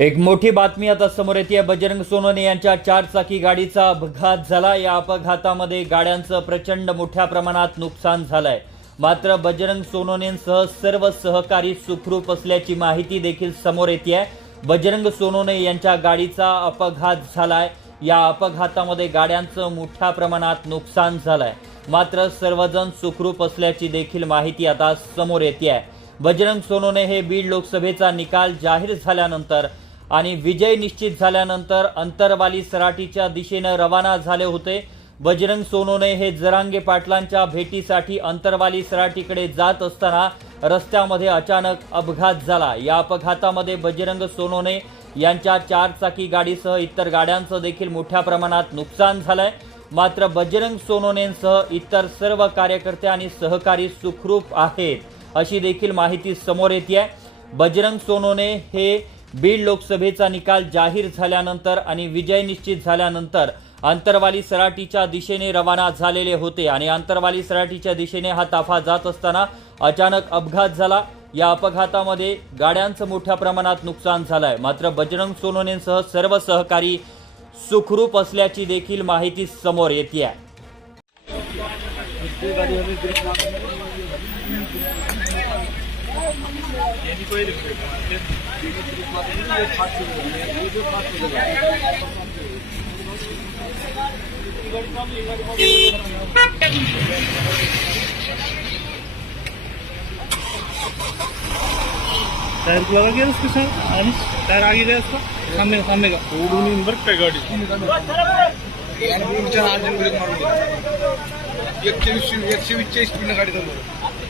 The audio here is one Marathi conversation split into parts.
एक मोठी बातमी आता समोर येते. बजरंग सोनोने यांच्या चारचाकी गाडीचा अपघात झाला. या अपघातामध्ये गाड्यांचं प्रचंड मोठ्या प्रमाणात नुकसान झालंय. मात्र बजरंग सोनोनेंसह सर्व सहकारी सुखरूप असल्याची माहिती देखील समोर येते आहे. बजरंग सोनोने यांच्या गाडीचा अपघात झालाय. या अपघातामध्ये गाड्यांचं मोठ्या प्रमाणात नुकसान झालंय. मात्र सर्वजण सुखरूप असल्याची देखील माहिती आता समोर येते आहे. बजरंग सोनोने हे बीड लोकसभेचा निकाल जाहीर झाल्यानंतर आणि विजय निश्चित झाल्यानंतर अंतरवाली सराटीच्या दिशेनं रवाना झाले होते. बजरंग सोनोने हे जरांगे पाटलांच्या भेटीसाठी अंतरवाली सराटीकडे जात असताना रस्त्यामध्ये अचानक अपघात झाला. या अपघातामध्ये बजरंग सोनोने यांच्या चारचाकी गाडीसह इतर गाड्यांचं देखील मोठ्या प्रमाणात नुकसान झालंय. मात्र बजरंग सोनोनेंसह इतर सर्व कार्यकर्ते आणि सहकारी सुखरूप आहेत अशी देखील माहिती समोर येते आहे बजरंग सोनोने हे बीड लोकसभेचा निकाल जाहीर झाल्यानंतर आणि विजय निश्चित झाल्यानंतर अंतरवाली सराटीच्या दिशेने रवाना झालेले होते आणि अंतरवाली सराटीच्या दिशेने हा ताफा जात असताना अचानक अपघात झाला. या अपघातामध्ये गाड्यांचं मोठ्या प्रमाणात नुकसान झालंय. मात्र बजरंग सोनोनेंसह सर्व सहकारी सुखरूप असल्याची देखील माहिती समोर येते आहे टायर लगा गया उसके साथ आणि टायर आगे गया उसका सामने सामने का ओढून येऊन बरं काय गाडी एकशे वीस एकशे वीसच्या स्पीडनं गाडी चालू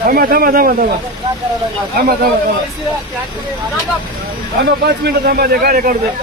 આમાં થામા થામા થામા આમાં થામા થામા આમાં પાંચ મિનિટ થામા છે ગાડી કાઢું